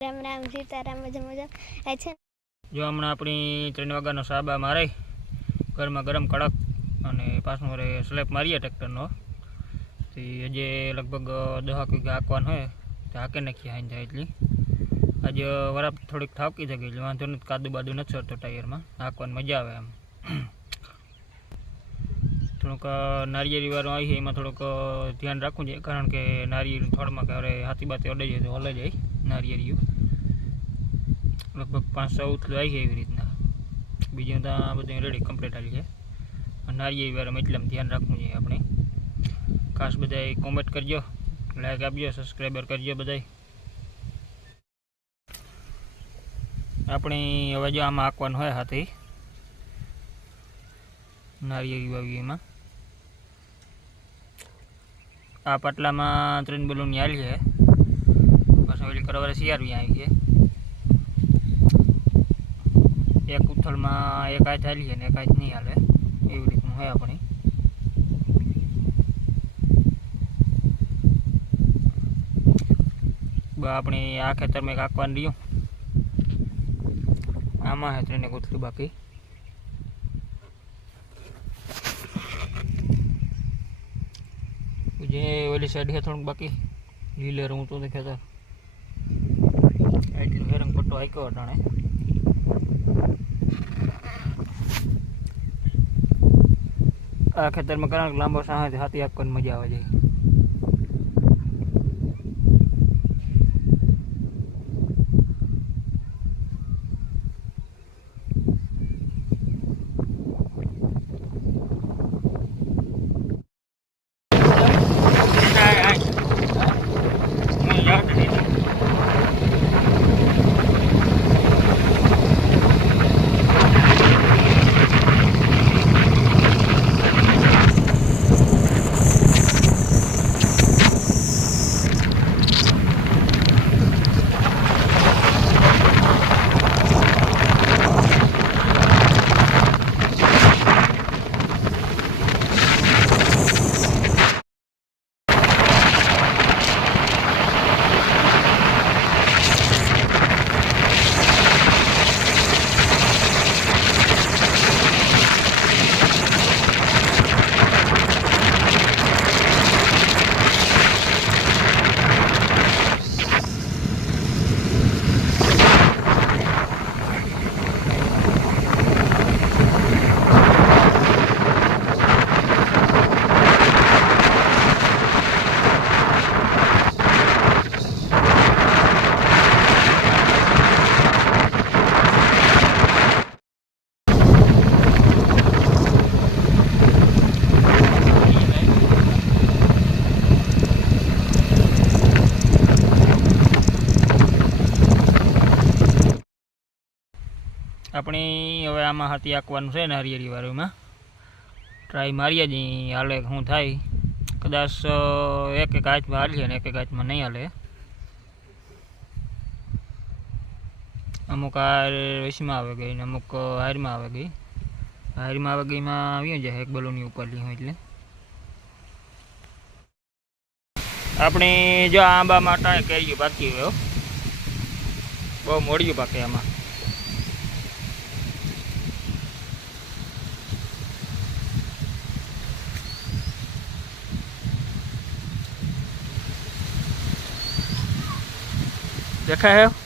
રામ રામ સીતારામ મજા મજા છે। જો હમણાં આપણી 3 વાગ્યાનો સાબા મારે ગરમા ગરમ કડક અને પાછું મારે સ્લેપ મારીએ ટ્રેક્ટરનો તો આજે લગભગ 10 વીઘા હાંકવાનું હોય તો હાંકી નાખીએ હાઈ જાય એટલી। આજે વરાપ થોડીક ઠાવકી થઈ ગઈ વાંધો નથી, કાદુ બાદુ નથી સરતો ટાયરમાં, હાંકવાની મજા આવે એમ। થોડુંક નારિયેળી વાળું આવી છે એમાં થોડુંક ધ્યાન રાખવું જોઈએ, કારણ કે નારિયેળી થોડમાં કે હાથી બાતી અડાઈ જાય તો હલાઈ જાય નારિયેળીયું। લગભગ 5-6 ઉથલું આવી છે એવી રીતના, બીજું તો આ બધું રેડી કમ્પ્લીટ આવી છે। નારિયેળી વાળામાં એટલામાં ધ્યાન રાખવું જોઈએ આપણે। ખાસ બધાય કોમેન્ટ કરજો, લાઈક આપજો, સબસ્ક્રાઈબર કરજો બધાય। આપણે હવે જો આમાં હાંકવાનું હોય હાથી નારિયેળી વાવી એમાં આ પાટલામાં 3 બલૂનની હાલી છે, બસ ઓલી કરવારે સીઆરવી આવી છે। એક ઉથલમાં એક હાથ હાલી છે ને એક હાથ નહીં હાલે એવી રીતનું હોય આપણી। આપણે આ ખેતરમાં હાંકવાનું રહ્યું, આમાં હે 3 ઉથલું બાકી। જે ઓલી સાઈડ છે થોડુંક બાકી લીલે હું તો ખેતર એટલું હેરંગ પટ્ટો હાંક્યો અટાણે। આ ખેતરમાં કારણ લાંબો સાહેબ હાથી હાંકવાની મજા આવે છે। આપણે હવે આમાં હાથી હાંકવાનું છે નારિયેળી વાળુંમાં ટ્રાય મારીએ જ હાલે શું થાય। કદાચ એક હાથમાં હાલીએ ને એક હાથમાં નહીં હાલે। અમુક હાર વશમાં આવે ગઈ ને અમુક હારમાં આવે ગઈ, હારમાં આવે ગઈમાં આવી જાય એક બલૂનની ઉપર લી હોય એટલે। આપણે જો આંબા માટે કેરીયું બાકી હોય, બહુ મોડિયું પાકે આમાં। દેખાય है